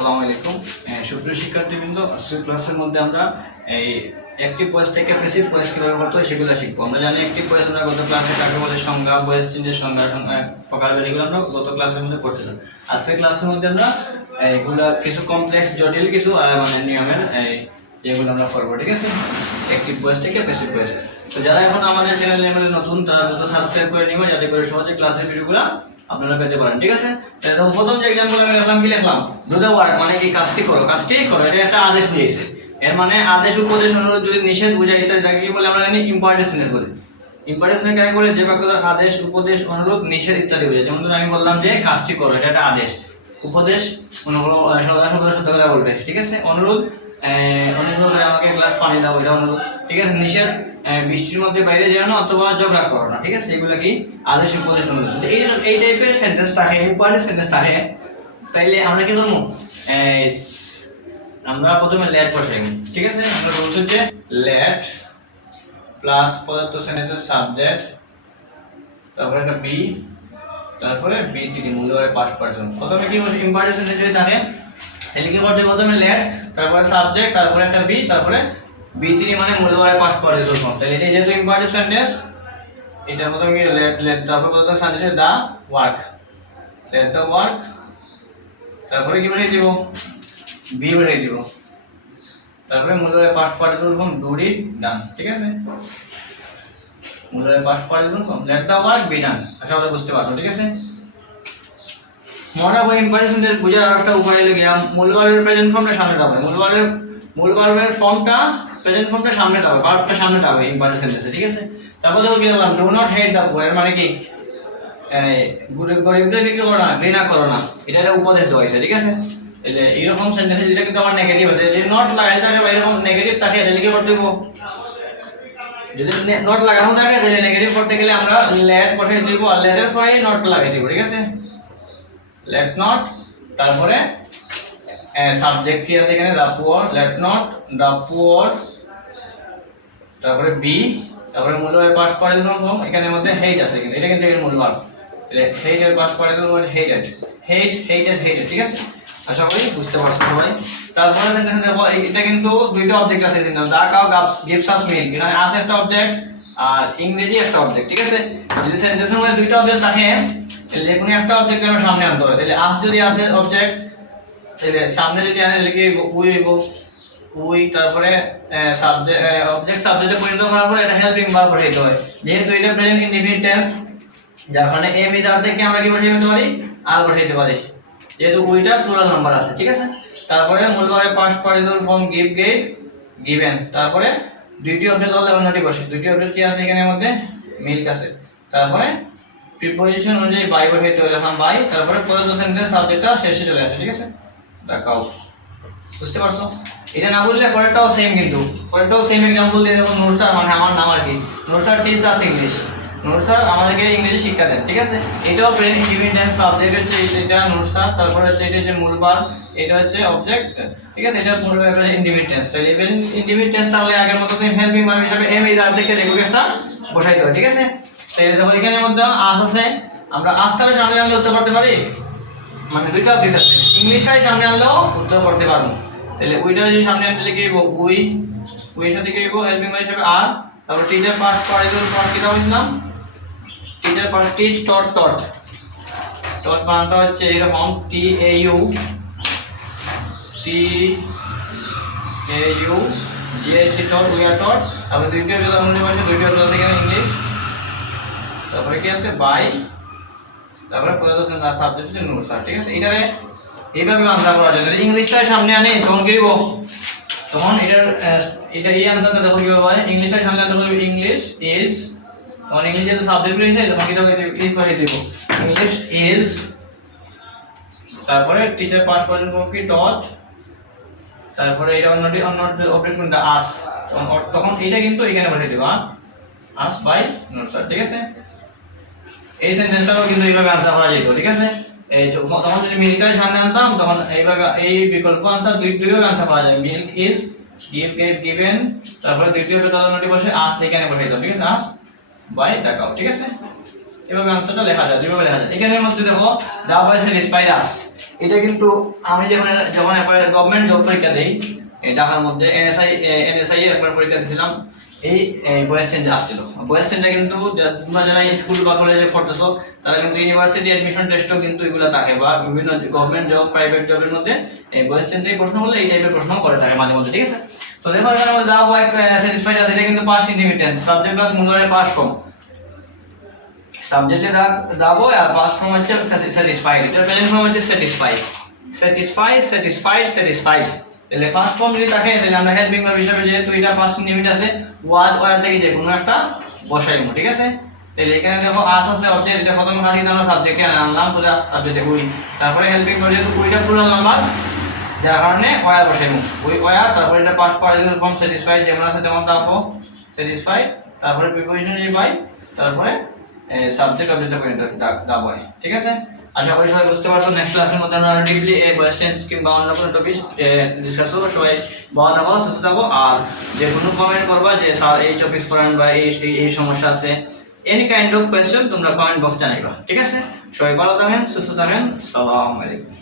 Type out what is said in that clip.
আসসালামু আলাইকুম। সুপ্রিয় শিক্ষার্থীবৃন্দ, আজকের ক্লাসের মধ্যে আমরা এই অ্যাক্টিভ ভয়েস থেকে প্যাসিভ ভয়েস কীভাবে করতে হয় সেগুলো শিখব। আমরা জানি অ্যাক্টিভ ভয়েস আমরা গত ক্লাসে কাকে বলে, সংজ্ঞা ভয়েস চেঞ্জের সংজ্ঞা প্রকারভেদ এগুলো আমরা গত ক্লাসের মধ্যে করছিলাম আজকের ক্লাসের মধ্যে আমরা এগুলো কিছু কমপ্লেক্স জটিল কিছু মানে নিয়মের এই যেগুলো আমরা করব ঠিক আছে? অ্যাক্টিভ ভয়েস থেকে প্যাসিভ ভয়েস তো যারা এখন আমাদের চ্যানেলে নতুন, তারা দ্রুত সাবস্ক্রাইব করে নিবে, যাতে করে সহজে ক্লাসের ভিডিওগুলো আপনারা পেতে পারেন, ঠিক আছে? প্রথম যে এক্সাম্পল আমি লিখলাম কি লিখলাম? ডু দ্য ওয়ার্ক মানে কি কাজটি করো কাজটি করো, এটা একটা আদেশ বুঝিয়েছে এর মানে আদেশ, উপদেশ অনুরোধ যদি নিষেধ বুঝাই এটাকে কি বলে আমরা জানি ইম্পার্টেন্স বলি। ইম্পার্টেন্স কাকে বলে? যে বাক্যটা আদেশ, উপদেশ, অনুরোধ, নিষেধ ইত্যাদি বোঝায়। যেমন ধরুন, আমি বললাম যে কাজটি করো, এটা একটা আদেশ। উপদেশ সত্য কথা বলবে, ঠিক আছে? অনুরোধ অনুরোধ করে আমাকে গ্লাস পানি দাও, এটা অনুরোধ, ঠিক আছে? নিষেধ বৃষ্টির মধ্যে বাইরে যেও না অথবা ঝগড়া করো না, ঠিক আছে? এগুলো কি আদেশ উপদেশ তো এই এই টাইপের সেন্টেন্স থাকে ইম্পর্টেন্ট সেন্টেন্স থাকে তাইলে আমরা কি করব আমরা প্রথমে লেট বসাই, ঠিক আছে? আমরা বলছি যে লেট প্লাস পদার্থ সেন্টেন্সের সাবজেক্ট তারপরে একটা বি তারপরে বি থেকে মূল্য হয় পাঁচ পার্সেন্ট প্রথমে কি ইম্পর্টেন্ট সেন্টেন্স যদি থাকে, তাহলে কি করতে প্রথমে লেট তারপরে সাবজেক্ট তারপরে একটা বি তারপরে বি থ্রি মানে মূল্য হয় পাঁচ পার্সেন্ট তাহলে এটা যেহেতু ইম্পর্টেন্ট সেন্টেন্স এটা প্রথমে কি লেট লেট তারপর প্রথমে sentence the work let the work তারপরে কি বলে দিব? বি বলে দিব। তারপরে মূল্যের পাঁচ পার্টিকুল ফর্ম ডুরি ডান ঠিক আছে? মূল্যের পাঁচ participle form let the work be done আশা করি বুঝতে পারছ, ঠিক আছে? মনে হয় ইম্পারেশনের বোঝার আর একটা উপায় লেগে মূলবারের প্রেজেন্ট ফর্মটা সামনে টাবে মূলবারের মূলবারের ফর্মটা প্রেজেন্ট ফর্মটা সামনে টাবে ভার্বটা সামনে টাবে ইম্পারেশন ঠিক আছে? তারপর দেখো কি বললাম do not hate the poor মানে কি? এই, গরিব- গরিবদেরকে কি করো না ঘৃণা করো না। এটা একটা উপদেশ দেওয়া হয়েছে ঠিক আছে? এলে এইরকম সেন্টেন্স যেটা কিন্তু আমার নেগেটিভ আছে। যদি নট লাগাই থাকে বা এরকম নেগেটিভ থাকে তাহলে কি করতে যদি নট লাগানো থাকে তাহলে নেগেটিভ করতে গেলে আমরা লেট বসাই দিব আর লেটের পরে নট লাগাই দিব ঠিক আছে? লেট নট তারপরে সাবজেক্ট কি আছে এখানে? The poor let not the poor তারপরে বি তারপরে মূল্যের পাস করে দিলাম কম এখানের মধ্যে হেট আছে কিন্তু, এটা কিন্তু এর মূলবার হেট এর পাস করে দিলাম হেটেড হেট হেটেড হেটেড ঠিক আছে? আশা করি বুঝতে পারছ সবাই। তারপরে সেন্টেন্স দেখো, এটা কিন্তু দুইটা অবজেক্ট আছে কিন্তু দা কাউ গাপস গিভস আস মিল্ক এখানে আস একটা অবজেক্ট আর ইংরেজি একটা অবজেক্ট ঠিক আছে? যদি সেন্টেন্সের মধ্যে দুইটা অবজেক্ট থাকে তাহলে যে একটা অবজেক্ট আমরা সামনে আনতে হবে? তাহলে আস যদি আসে অবজেক্ট তাহলে সামনে যদি আনে কি উই হইব। উই, তারপরে সাবজেক্ট অবজেক্ট সাবজেক্টে পরিণত করার পরে এটা হেল্পিং ভার্ব বসাইতে হয়। যেহেতু এটা প্রেজেন্ট ইনডিফিনিট টেন্স যার কারণে এম ইজ আর থেকে আমরা কি বসাইতে পারি? আর বসাইতে পারি। যেহেতু উইটা প্লুরাল নাম্বার আছে, ঠিক আছে? তারপরে মূলবারে past participle form give gave given তারপরে দুইটি অবজেক্ট হলে অন্যটি বসে। দুইটি অবজেক্ট কি আছে এখানের মধ্যে? মিল্ক আছে। তারপরে প্রিপোজিশন অনুযায়ী বাই বসাইতে হবে যখন বাই তারপরে প্রদত্ত সেন্টেন্স সাবজেক্টটা শেষে চলে আসে, ঠিক আছে? দেখাও। বুঝতে পারছ? এটা না বললে পরেরটাও সেম কিন্তু। পরেরটাও সেম এক্সাম্পল দিয়ে দেবো নূর স্যার মানে আমার নাম আর কি। Noor sir teach us English Noor sir আমাদেরকে ইংরেজি শিক্ষা দেন, ঠিক আছে? এটাও ব্রেন ইন্ডিপেন্ডেন্স সাবজেক্ট হচ্ছে এটা নূর স্যার তারপরে হচ্ছে এটা যে মূলবার এটা হচ্ছে অবজেক্ট ঠিক আছে? এটা মূল ইন্ডিপেন্ডেন্স তাহলে ইভেন ইন্ডিপেন্ডেন্স তাহলে আগের মতো সেম হেল্পিং ভার্ব হিসাবে এম এই আর থেকে রেগুলার বসাই দেবো, ঠিক আছে? তাহলে যখন এখানের মধ্যে আস আছে। আমরা আসটাকে সামনে আনলে উত্তর করতে পারি? মানে দুইটা অবজেক্ট আছে। ইংলিশটাই সামনে আনলেও উত্তর করতে পারব। তাহলে উইটা যদি সামনে আনতে লিখে দিব উই, উইয়ের সাথে কি হেল্পিং ভার্ব হিসেবে আর, তারপর টিচার পাস পারিজল পাস কি দাও Islam teacher past teach taught taught taught বানানটা হচ্ছে এরকম T A U T A U GST taught we taught তারপর দ্বিতীয় যেটা অনুযায়ী আছে দুইটি অর্থ ইংলিশ কি আছে? বাই তারপরে প্রদত্ত সাবজেক্ট নূর স্যার ঠিক আছে? এটারে এইভাবে আনসার করা যায়। যদি ইংলিশটাই সামনে আনি, তখন কি তখন এটার এটা এই আনসারটা দেখো কীভাবে হয়। ইংলিশটাই সামনে আনতে হবে ইংলিশ ইজ তখন ইংলিশ যেহেতু সাবজেক্ট রয়েছে, তখন কি দেবো এই করে দিব। ইংলিশ ইজ তারপরে টিচার পাস পর্যন্ত কি? ডট তারপরে এটা অন্যটি অন্য অবজেক্ট কোনটা? আস তখন তখন এটা কিন্তু এখানে বসে দিব আস বাই নোট স্যার ঠিক আছে? এই সেন্টেন্সটাও কিন্তু এইভাবে আনসার করা যেত, ঠিক আছে? এই তখন যদি মিল্কটার সামনে আনতাম, তখন এইভাবে, এই বিকল্প আনসার দুই দুইভাবে আনসার করা যায়। Milk is give gave given তারপরে দ্বিতীয় বেতনটি বসে আস এখানে বসে দিতাম ঠিক আছে? আস বাই দেখাও ঠিক আছে? এভাবে আনসারটা লেখা যায়, দুইভাবে লেখা যায়। এখানের মধ্যে দেখো দা বাই স্যাটিসফাইড আস এটা কিন্তু আমি যখন যখন একবার গভর্নমেন্ট জব পরীক্ষা দিই ঢাকার মধ্যে এনএসআই এনএসআই এর একবার পরীক্ষা দিয়েছিলাম এই বয়েস চেঞ্জ আসছিল। বয়েস চেঞ্জে কিন্তু তোমরা যারা স্কুল বা কলেজে পড়তেছো, তারা কিন্তু ইউনিভার্সিটি অ্যাডমিশন টেস্টও কিন্তু এগুলো থাকে বা বিভিন্ন গভর্নমেন্ট জব প্রাইভেট জবের মধ্যে এই বয়েস চেঞ্জের প্রশ্ন হলে এই টাইপের প্রশ্ন করে থাকে মাঝে মধ্যে, ঠিক আছে? তো দেখো এখানে আমাদের দা বয় স্যাটিসফাইড আছে, এটা কিন্তু পাস্ট ইন্ডিমিটেন্স সাবজেক্ট প্লাস মূল্যের পাস্ট ফর্ম সাবজেক্টে দাবো আর পাস্ট ফর্ম হচ্ছে স্যাটিসফাইড এটা প্রেজেন্ট ফর্ম হচ্ছে স্যাটিসফাই স্যাটিসফাই স্যাটিসফাইড স্যাটিসফাইড তাহলে ফার্স্ট ফর্ম যদি থাকে, তাহলে আমরা হেল্পিং ভার্ব হিসাবে যেহেতু এটা পাস্ট লিমিট আছে ওয়াজ ওয়ার থেকে যে কোনো একটা বসাইমু ঠিক আছে? তাহলে এখানে দেখো আস আছে অবজেক্ট এটা প্রথমে খালি আমরা সাবজেক্টে আনলাম, পুরো সাবজেক্টে উই তারপরে হেল্পিং ভার্ব যেহেতু উইটা পুরো নাম্বার যার কারণে ওয়ার বসাইমু উই ওয়ার তারপরে এটা পাস্ট পার্টিকুলার ফর্ম স্যাটিসফাইড যেমন আছে তেমন তাপো স্যাটিসফাইড তারপরে প্রিপোজিশন যে পাই তারপরে সাবজেক্ট অবজেক্টে পরিণত দাব হয়, ঠিক আছে? আশা করি সবাই বুঝতে পারছ নেক্সট ক্লাসের মধ্যে আমরা ডিপলি এই বয়েস চেঞ্জ কিংবা অন্য কোনো টপিক ডিসকাস করব। সবাই ভালো থাকো, সুস্থ থাকো। আর যে কোনো কমেন্ট করবা যে, স্যার, এই টপিক পড়ান বা এই, এই- সমস্যা আছে। এনি কাইন্ড অফ কোয়েশ্চেন তোমরা কমেন্ট বক্স জানাইবা, ঠিক আছে? সবাই ভালো থাকেন, সুস্থ থাকেন। সালাম